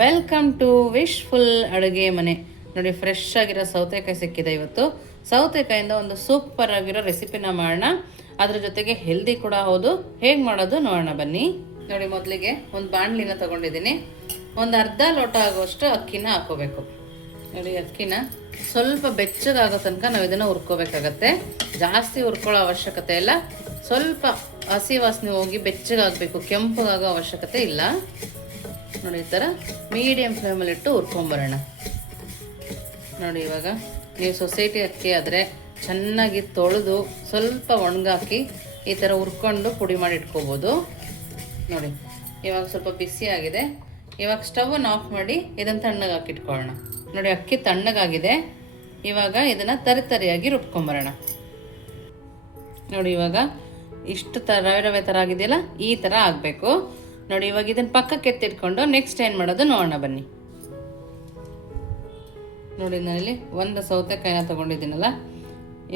Welcome to wishful ಅಡುಗೆ ಮನೆ. ನೋಡಿ, ಫ್ರೆಶ್ ಆಗಿರೋ ಸೌತೆಕಾಯಿ ಸಿಕ್ಕಿದೆ ಇವತ್ತು. ಸೌತೆಕಾಯಿಂದ ಒಂದು ಸೂಪರ್ ಆಗಿರೋ ರೆಸಿಪಿನ ಮಾಡೋಣ. ಅದ್ರ ಜೊತೆಗೆ ಹೆಲ್ದಿ ಕೂಡ ಹೌದು. ಹೇಗೆ ಮಾಡೋದು ನೋಡೋಣ ಬನ್ನಿ. ನೋಡಿ, ಮೊದಲಿಗೆ ಒಂದು ಬಾಣಲಿನ ತಗೊಂಡಿದ್ದೀನಿ. ಒಂದು ಅರ್ಧ ಲೋಟ ಆಗುವಷ್ಟು ಅಕ್ಕಿನ ಹಾಕೋಬೇಕು. ನೋಡಿ, ಅಕ್ಕಿನ ಸ್ವಲ್ಪ ಬೆಚ್ಚಗಾಗೋ ತನಕ ನಾವು ಇದನ್ನು ಹುರ್ಕೋಬೇಕಾಗತ್ತೆ. ಜಾಸ್ತಿ ಹುರ್ಕೊಳ್ಳೋ ಅವಶ್ಯಕತೆ ಇಲ್ಲ. ಸ್ವಲ್ಪ ಹಸಿ ವಾಸನೆ ಹೋಗಿ ಬೆಚ್ಚಗಾಗಬೇಕು, ಕೆಂಪಗಾಗೋ ಅವಶ್ಯಕತೆ ಇಲ್ಲ. ನೋಡಿ, ಈ ಥರ ಮೀಡಿಯಮ್ ಫ್ಲೇಮಲ್ಲಿಟ್ಟು ಹುರ್ಕೊಂಬರೋಣ. ನೋಡಿ, ಇವಾಗ ನೀವು ಸೊಸೈಟಿ ಅಕ್ಕಿ ಆದರೆ ಚೆನ್ನಾಗಿ ತೊಳೆದು ಸ್ವಲ್ಪ ಒಣಗಾಕಿ ಈ ಥರ ಹುರ್ಕೊಂಡು ಪುಡಿ ಮಾಡಿ ಇಟ್ಕೋಬೋದು. ನೋಡಿ, ಇವಾಗ ಸ್ವಲ್ಪ ಬಿಸಿ ಆಗಿದೆ. ಇವಾಗ ಸ್ಟವನ್ನು ಆಫ್ ಮಾಡಿ ಇದನ್ನು ತಣ್ಣಗೆ ಹಾಕಿಟ್ಕೊಳ್ಳೋಣ. ನೋಡಿ, ಅಕ್ಕಿ ತಣ್ಣಗಾಗಿದೆ. ಇವಾಗ ಇದನ್ನು ತರಿಯಾಗಿ ರುಬ್ಕೊಂಬರೋಣ. ನೋಡಿ, ಇವಾಗ ಇಷ್ಟು ರವೆ ಥರ ಆಗಿದೆಯಲ್ಲ, ಈ ಥರ ಆಗಬೇಕು. ನೋಡಿ, ಇವಾಗ ಇದನ್ನು ಪಕ್ಕಕ್ಕೆ ಎತ್ತಿಟ್ಕೊಂಡು ನೆಕ್ಸ್ಟ್ ಏನು ಮಾಡೋದು ನೋಡೋಣ ಬನ್ನಿ. ನೋಡಿ, ನಾನಿಲ್ಲಿ ಒಂದು ಸೌತೆಕಾಯಿನ ತೊಗೊಂಡಿದ್ದೀನಲ್ಲ,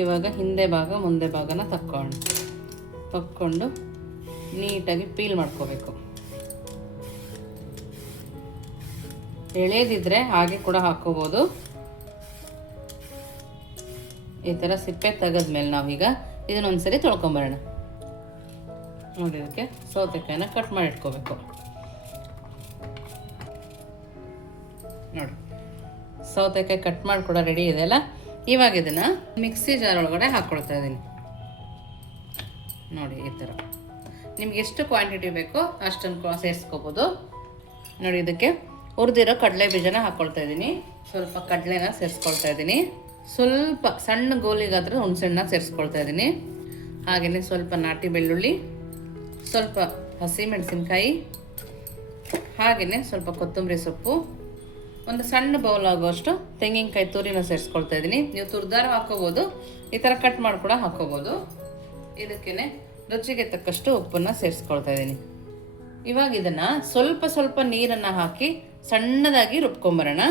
ಇವಾಗ ಹಿಂದೆ ಭಾಗ ಮುಂದೆ ಭಾಗನ ತಕ್ಕೊಂಡು ನೀಟಾಗಿ ಪೀಲ್ ಮಾಡ್ಕೋಬೇಕು. ಎಳೆದಿದ್ರೆ ಹಾಗೆ ಕೂಡ ಹಾಕ್ಕೋಬೋದು. ಈ ಥರ ಸಿಪ್ಪೆ ತೆಗೆದ್ಮೇಲೆ ನಾವೀಗ ಇದನ್ನೊಂದ್ಸರಿ ತೊಳ್ಕೊಂಬರೋಣ. ನೋಡಿ, ಇದಕ್ಕೆ ಸೌತೆಕಾಯಿನ ಕಟ್ ಮಾಡಿ ಇಟ್ಕೋಬೇಕು. ನೋಡಿ, ಸೌತೆಕಾಯಿ ಕಟ್ ಮಾಡಿ ಕೂಡ ರೆಡಿ ಇದೆಯಲ್ಲ. ಇವಾಗ ಇದನ್ನು ಮಿಕ್ಸಿ ಜಾರ್ ಒಳಗಡೆ ಹಾಕ್ಕೊಳ್ತಾ ಇದ್ದೀನಿ. ನೋಡಿ, ಈ ಥರ ನಿಮ್ಗೆ ಎಷ್ಟು ಕ್ವಾಂಟಿಟಿ ಬೇಕೋ ಅಷ್ಟನ್ನು ಸೇರಿಸ್ಕೋಬೋದು. ನೋಡಿ, ಇದಕ್ಕೆ ಹುರಿದಿರೋ ಕಡಲೆ ಬೀಜನ ಹಾಕ್ಕೊಳ್ತಾ ಇದ್ದೀನಿ. ಸ್ವಲ್ಪ ಕಡಲೆನ ಸೇರಿಸ್ಕೊಳ್ತಾ ಇದ್ದೀನಿ. ಸ್ವಲ್ಪ ಸಣ್ಣ ಗೋಲಿಗಾದ್ರೆ ಹುಣಸೆಹಣ್ಣು ಸೇರಿಸ್ಕೊಳ್ತಾ ಇದ್ದೀನಿ. ಹಾಗೆಯೇ ಸ್ವಲ್ಪ ನಾಟಿ ಬೆಳ್ಳುಳ್ಳಿ, ಸ್ವಲ್ಪ ಹಸಿ ಮೆಣಸಿನ್ಕಾಯಿ, ಹಾಗೆಯೇ ಸ್ವಲ್ಪ ಕೊತ್ತಂಬರಿ ಸೊಪ್ಪು, ಒಂದು ಸಣ್ಣ ಬೌಲ್ ಆಗುವಷ್ಟು ತೆಂಗಿನಕಾಯಿ ತುರಿನ ಸೇರಿಸ್ಕೊಳ್ತಾ ಇದ್ದೀನಿ. ನೀವು ತುರಿದಾರ ಹಾಕೋಬೋದು, ಈ ಥರ ಕಟ್ ಮಾಡಿ ಕೂಡ ಹಾಕೋಬೋದು. ಇದಕ್ಕೇ ರುಚಿಗೆ ತಕ್ಕಷ್ಟು ಉಪ್ಪನ್ನು ಸೇರಿಸ್ಕೊಳ್ತಾ ಇದ್ದೀನಿ. ಇವಾಗ ಇದನ್ನು ಸ್ವಲ್ಪ ಸ್ವಲ್ಪ ನೀರನ್ನು ಹಾಕಿ ಸಣ್ಣದಾಗಿ ರುಬ್ಕೊಂಬರೋಣ.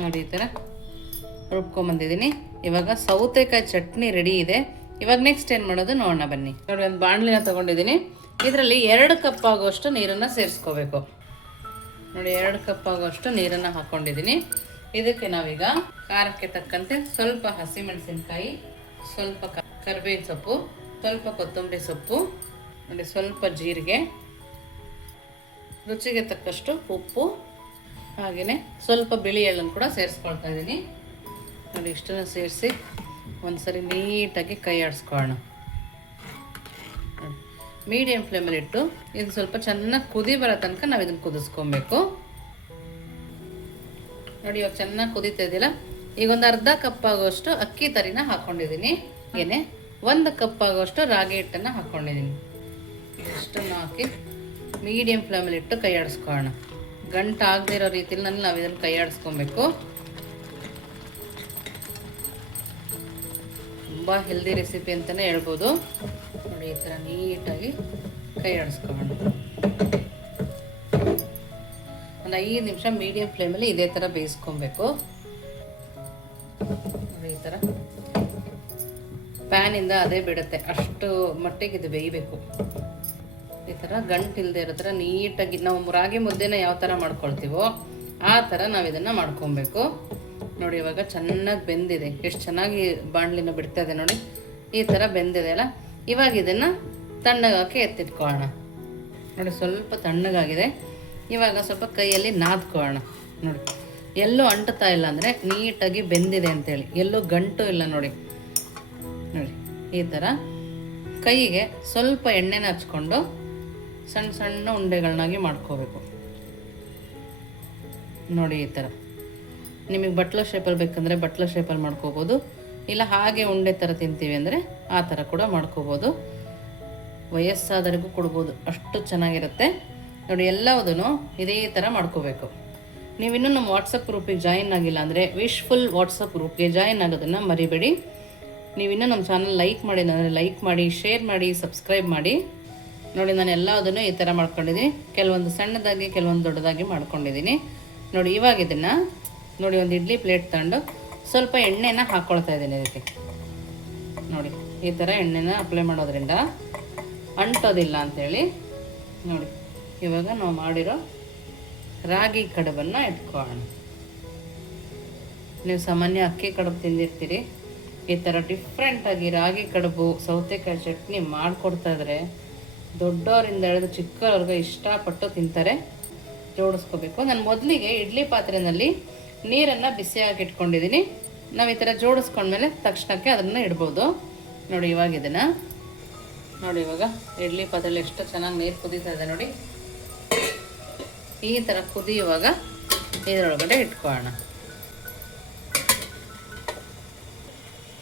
ನೋಡಿ, ಈ ಥರ ರುಬ್ಕೊಂಬಂದಿದ್ದೀನಿ. ಇವಾಗ ಸೌತೆಕಾಯಿ ಚಟ್ನಿ ರೆಡಿ ಇದೆ. ಇವಾಗ ನೆಕ್ಸ್ಟ್ ಏನು ಮಾಡೋದು ನೋಡೋಣ ಬನ್ನಿ. ನೋಡಿ, ಒಂದು ಬಾಣಲಿನ ತೊಗೊಂಡಿದ್ದೀನಿ. ಇದರಲ್ಲಿ 2 ಕಪ್ ಆಗುವಷ್ಟು ನೀರನ್ನು ಸೇರಿಸ್ಕೋಬೇಕು. ನೋಡಿ, 2 ಕಪ್ ಆಗುವಷ್ಟು ನೀರನ್ನು ಹಾಕ್ಕೊಂಡಿದ್ದೀನಿ. ಇದಕ್ಕೆ ನಾವೀಗ ಖಾರಕ್ಕೆ ತಕ್ಕಂತೆ ಸ್ವಲ್ಪ ಹಸಿಮೆಣಸಿನ್ಕಾಯಿ, ಸ್ವಲ್ಪ ಕರಿಬೇವಿನ ಸೊಪ್ಪು, ಸ್ವಲ್ಪ ಕೊತ್ತಂಬರಿ ಸೊಪ್ಪು, ನೋಡಿ ಸ್ವಲ್ಪ ಜೀರಿಗೆ, ರುಚಿಗೆ ತಕ್ಕಷ್ಟು ಉಪ್ಪು, ಹಾಗೆಯೇ ಸ್ವಲ್ಪ ಬಿಳಿ ಎಳ್ಳನ್ನು ಕೂಡ ಸೇರಿಸ್ಕೊಳ್ತಾ ಇದ್ದೀನಿ. ನೋಡಿ, ಇಷ್ಟನ್ನು ಸೇರಿಸಿ ಒಂದ್ಸರಿ ನೀಟಾಗಿ ಕೈ ಆಡಿಸ್ಕೊಳ್ಳೋಣ. ಮೀಡಿಯಮ್ ಫ್ಲೇಮಲ್ಲಿಟ್ಟು ಇದು ಸ್ವಲ್ಪ ಚೆನ್ನಾಗಿ ಕುದಿ ಬರೋ ತನಕ ನಾವು ಇದನ್ನು ಕುದಿಸ್ಕೊಬೇಕು. ನೋಡಿ, ಇವಾಗ ಚೆನ್ನಾಗಿ ಕುದೀತಾ ಇದೆಯಲ್ಲ. ಈಗ ಒಂದು ಅರ್ಧ ಕಪ್ ಆಗುವಷ್ಟು ಅಕ್ಕಿ ತರಿನ ಹಾಕ್ಕೊಂಡಿದ್ದೀನಿ. ಹಾಗೆಯೇ 1 ಕಪ್ ಆಗುವಷ್ಟು ರಾಗಿ ಹಿಟ್ಟನ್ನು ಹಾಕ್ಕೊಂಡಿದ್ದೀನಿ. ಇಷ್ಟನ್ನು ಹಾಕಿ ಮೀಡಿಯಮ್ ಫ್ಲೇಮಲ್ಲಿಟ್ಟು ಕೈ ಆಡಿಸ್ಕೊಳ್ಳೋಣ. ಗಂಟು ಆಗದೆ ಇರೋ ರೀತಿಯಲ್ಲಿ ನಾವು ಇದನ್ನು ಕೈ ಆಡಿಸ್ಕೊಬೇಕು. ತುಂಬ ಹೆಲ್ದಿ ರೆಸಿಪಿ ಅಂತಲೇ ಹೇಳ್ಬೋದು. ನೋಡಿ, ಈ ಥರ ನೀಟಾಗಿ ಕೈ ಆಡಿಸ್ಕೊಳ್ಳೋಣ. ಒಂದು 5 ನಿಮಿಷ ಮೀಡಿಯಮ್ ಫ್ಲೇಮಲ್ಲಿ ಇದೇ ಥರ ಬೇಯಿಸ್ಕೊಬೇಕು. ನೋಡಿ, ಈ ಥರ ಪ್ಯಾನಿಂದ ಅದೇ ಬಿಡುತ್ತೆ, ಅಷ್ಟು ಮಟ್ಟಿಗೆ ಇದು ಬೇಯಬೇಕು. ಈ ಥರ ಗಂಟಿಲ್ಲದೆ ಇರೋ ಥರ ನೀಟಾಗಿ ನಾವು ರಾಗಿ ಮುದ್ದೆನ ಯಾವ ಥರ ಮಾಡ್ಕೊಳ್ತೀವೋ ಆ ಥರ ನಾವು ಇದನ್ನು ಮಾಡ್ಕೊಬೇಕು. ನೋಡಿ, ಇವಾಗ ಚೆನ್ನಾಗಿ ಬೆಂದಿದೆ. ಎಷ್ಟು ಚೆನ್ನಾಗಿ ಬಾಣಲಿನ ಬಿಡ್ತಾ ಇದೆ ನೋಡಿ. ಈ ಥರ ಬೆಂದಿದೆ ಅಲ್ಲ. ಇವಾಗ ಇದನ್ನು ತಣ್ಣಗಾಕಿ ಎತ್ತಿಟ್ಕೊಳ್ಳೋಣ. ನೋಡಿ, ಸ್ವಲ್ಪ ತಣ್ಣಗಾಗಿದೆ. ಇವಾಗ ಸ್ವಲ್ಪ ಕೈಯಲ್ಲಿ ನಾದ್ಕೊಳ್ಳೋಣ. ನೋಡಿ, ಎಲ್ಲೂ ಅಂಟುತ್ತಾ ಇಲ್ಲ, ಅಂದರೆ ನೀಟಾಗಿ ಬೆಂದಿದೆ ಅಂತೇಳಿ. ಎಲ್ಲೂ ಗಂಟು ಇಲ್ಲ. ನೋಡಿ, ಈ ಥರ ಕೈಗೆ ಸ್ವಲ್ಪ ಎಣ್ಣೆನ ಹಚ್ಕೊಂಡು ಸಣ್ಣ ಸಣ್ಣ ಉಂಡೆಗಳನ್ನಾಗಿ ಮಾಡ್ಕೋಬೇಕು. ನೋಡಿ, ಈ ಥರ ನಿಮಗೆ ಬಟ್ಲ ಶೇಪಲ್ಲಿ ಬೇಕಂದರೆ ಬಟ್ಲ ಶೇಪಲ್ಲಿ ಮಾಡ್ಕೋಬೋದು. ಇಲ್ಲ ಹಾಗೆ ಉಂಡೆ ಥರ ತಿಂತೀವಿ ಅಂದರೆ ಆ ಥರ ಕೂಡ ಮಾಡ್ಕೋಬೋದು. ವಯಸ್ಸಾದವರಿಗೂ ಕೊಡ್ಬೋದು, ಅಷ್ಟು ಚೆನ್ನಾಗಿರುತ್ತೆ. ನೋಡಿ, ಎಲ್ಲವುದೂ ಇದೇ ಥರ ಮಾಡ್ಕೋಬೇಕು. ನೀವಿನ್ನೂ ನಮ್ಮ ವಾಟ್ಸಪ್ ಗ್ರೂಪಿಗೆ ಜಾಯಿನ್ ಆಗಿಲ್ಲ ಅಂದರೆ ವಿಶ್ಫುಲ್ ವಾಟ್ಸಪ್ ಗ್ರೂಪ್ಗೆ ಜಾಯಿನ್ ಆಗೋದನ್ನು ಮರಿಬೇಡಿ. ನೀವಿನ್ನೂ ನಮ್ಮ ಚಾನಲ್ ಲೈಕ್ ಮಾಡಿಲ್ಲ ಅಂದರೆ ಲೈಕ್ ಮಾಡಿ, ಶೇರ್ ಮಾಡಿ, ಸಬ್ಸ್ಕ್ರೈಬ್ ಮಾಡಿ. ನೋಡಿ, ನಾನು ಎಲ್ಲದನ್ನು ಈ ಥರ ಮಾಡ್ಕೊಂಡಿದ್ದೀನಿ. ಕೆಲವೊಂದು ಸಣ್ಣದಾಗಿ, ಕೆಲವೊಂದು ದೊಡ್ಡದಾಗಿ ಮಾಡ್ಕೊಂಡಿದ್ದೀನಿ. ನೋಡಿ, ಇವಾಗ ಇದನ್ನು ನೋಡಿ ಒಂದು ಇಡ್ಲಿ ಪ್ಲೇಟ್ ತಗೊಂಡು ಸ್ವಲ್ಪ ಎಣ್ಣೆನ ಹಾಕ್ಕೊಳ್ತಾ ಇದ್ದೀನಿ ಇದಕ್ಕೆ. ನೋಡಿ, ಈ ಥರ ಎಣ್ಣೆನ ಅಪ್ಲೈ ಮಾಡೋದ್ರಿಂದ ಅಂಟೋದಿಲ್ಲ ಅಂಥೇಳಿ. ನೋಡಿ, ಇವಾಗ ನಾವು ಮಾಡಿರೋ ರಾಗಿ ಕಡುಬನ್ನು ಇಟ್ಕೊಳ್ಳೋಣ. ನೀವು ಸಾಮಾನ್ಯ ಅಕ್ಕಿ ಕಡುಬು ತಿಂದಿರ್ತೀರಿ, ಈ ಥರ ಡಿಫ್ರೆಂಟಾಗಿ ರಾಗಿ ಕಡುಬು ಸೌತೆಕಾಯಿ ಚಟ್ನಿ ಮಾಡಿಕೊಡ್ತಾ ಇದ್ರೆ ದೊಡ್ಡವರಿಂದ ಹಿಡಿದು ಚಿಕ್ಕವ್ರಿಗೆ ಇಷ್ಟಪಟ್ಟು ತಿಂತಾರೆ. ಜೋಡಿಸ್ಕೋಬೇಕು. ನಾನು ಮೊದಲಿಗೆ ಇಡ್ಲಿ ಪಾತ್ರೆಯಲ್ಲಿ ನೀರನ್ನು ಬಿಸಿಯಾಗಿ ಇಟ್ಕೊಂಡಿದ್ದೀನಿ. ನಾವು ಈ ಥರ ಜೋಡಿಸ್ಕೊಂಡ್ಮೇಲೆ ತಕ್ಷಣಕ್ಕೆ ಅದನ್ನು ಇಡ್ಬೋದು. ನೋಡಿ ಇವಾಗ ಇದನ್ನು ನೋಡಿ, ಇವಾಗ ಇಡ್ಲಿ ಪಾತ್ರೆಯಲ್ಲಿ ಎಷ್ಟು ಚೆನ್ನಾಗಿ ನೀರು ಕುದೀತಾ ಇದೆ ನೋಡಿ. ಈ ಥರ ಕುದಿಯುವಾಗ ಇದರೊಳಗಡೆ ಇಟ್ಕೊಳ್ಳೋಣ.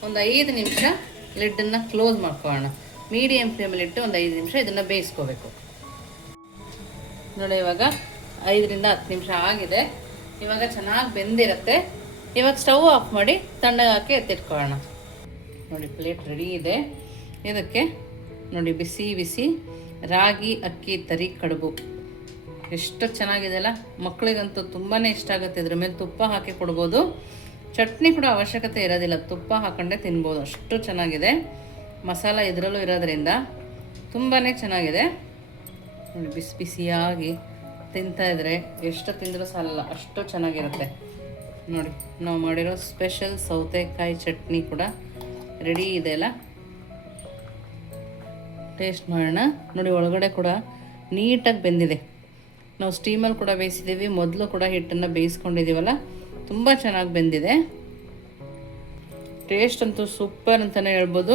ಒಂದು 5 ನಿಮಿಷ ಲಿಡ್ಡನ್ನು ಕ್ಲೋಸ್ ಮಾಡ್ಕೊಳ್ಳೋಣ. ಮೀಡಿಯಮ್ ಫ್ಲೇಮಲ್ಲಿ ಇಟ್ಟು ಒಂದು 5 ನಿಮಿಷ ಇದನ್ನು ಬೇಯಿಸ್ಕೋಬೇಕು. ನೋಡಿ ಇವಾಗ 5ರಿಂದ 10 ನಿಮಿಷ ಆಗಿದೆ. ಇವಾಗ ಚೆನ್ನಾಗಿ ಬೆಂದಿರುತ್ತೆ. ಇವಾಗ ಸ್ಟವ್ ಆಫ್ ಮಾಡಿ ತಣ್ಣಗೆ ಹಾಕಿ ಎತ್ತಿಟ್ಕೊಳ್ಳೋಣ. ನೋಡಿ ಪ್ಲೇಟ್ ರೆಡಿ ಇದೆ. ಇದಕ್ಕೆ ನೋಡಿ ಬಿಸಿ ಬಿಸಿ ರಾಗಿ ಅಕ್ಕಿ ತರಿ ಕಡುಬು ಎಷ್ಟು ಚೆನ್ನಾಗಿದೆ ಅಲ್ಲ. ಮಕ್ಕಳಿಗಂತೂ ತುಂಬಾ ಇಷ್ಟ ಆಗುತ್ತೆ. ಇದ್ರ ಮೇಲೆ ತುಪ್ಪ ಹಾಕಿ ಕೊಡ್ಬೋದು. ಚಟ್ನಿ ಕೂಡ ಅವಶ್ಯಕತೆ ಇರೋದಿಲ್ಲ, ತುಪ್ಪ ಹಾಕೊಂಡೇ ತಿನ್ಬೋದು, ಅಷ್ಟು ಚೆನ್ನಾಗಿದೆ. ಮಸಾಲ ಇದರಲ್ಲೂ ಇರೋದ್ರಿಂದ ತುಂಬಾ ಚೆನ್ನಾಗಿದೆ. ನೋಡಿ ಬಿಸಿ ಬಿಸಿಯಾಗಿ ತಿಂತಾಯಿದ್ರೆ ಎಷ್ಟು ತಿಂದರೂ ಸಾಲಲ್ಲ, ಅಷ್ಟು ಚೆನ್ನಾಗಿರುತ್ತೆ. ನೋಡಿ ನಾವು ಮಾಡಿರೋ ಸ್ಪೆಷಲ್ ಸೌತೆಕಾಯಿ ಚಟ್ನಿ ಕೂಡ ರೆಡಿ ಇದೆ ಅಲ್ಲ. ಟೇಸ್ಟ್ ಮಾಡೋಣ. ನೋಡಿ ಒಳಗಡೆ ಕೂಡ ನೀಟಾಗಿ ಬೆಂದಿದೆ. ನಾವು ಸ್ಟೀಮಲ್ಲಿ ಕೂಡ ಬೇಯಿಸಿದ್ದೀವಿ, ಮೊದಲು ಕೂಡ ಹಿಟ್ಟನ್ನು ಬೇಯಿಸ್ಕೊಂಡಿದ್ದೀವಲ್ಲ, ತುಂಬ ಚೆನ್ನಾಗಿ ಬೆಂದಿದೆ. ಟೇಸ್ಟ್ ಅಂತೂ ಸೂಪರ್ ಅಂತಲೇ ಹೇಳ್ಬೋದು.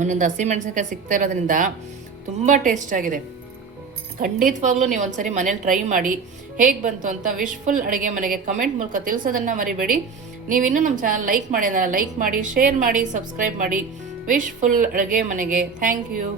ಒಂದೊಂದು ಹಸಿಮೆಣಸಿನ್ಕಾಯಿ ಸಿಗ್ತಾ ಇರೋದ್ರಿಂದ ತುಂಬ ಟೇಸ್ಟ್ ಆಗಿದೆ. ಖಂಡಿತವಾಗ್ಲೂ ನೀವು ಒಂದ್ಸರಿ ಮನೇಲಿ ಟ್ರೈ ಮಾಡಿ ಹೇಗೆ ಬಂತು ಅಂತ ವಿಶ್ಫುಲ್ ಅಡುಗೆ ಮನೆಗೆ ಕಮೆಂಟ್ ಮೂಲಕ ತಿಳಿಸೋದನ್ನು ಮರಿಬೇಡಿ. ನೀವಿನ್ನೂ ನಮ್ಮ ಚಾನಲ್ ಲೈಕ್ ಮಾಡಿ, ಲೈಕ್ ಮಾಡಿ, ಶೇರ್ ಮಾಡಿ, ಸಬ್ಸ್ಕ್ರೈಬ್ ಮಾಡಿ. ವಿಶ್ಫುಲ್ ಅಡುಗೆ ಮನೆಗೆ ಥ್ಯಾಂಕ್ ಯು.